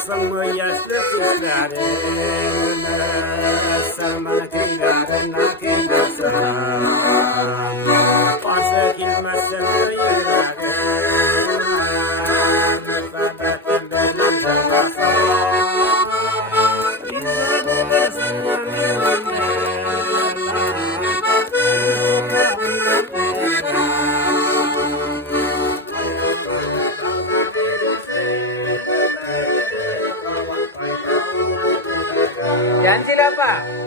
Aslanlı yaşlı kuşların sarman kıylarına kıylarsan Başı kilmesin yüreğin Müfedetin benim zırlasın Bize bulursun Janji apa?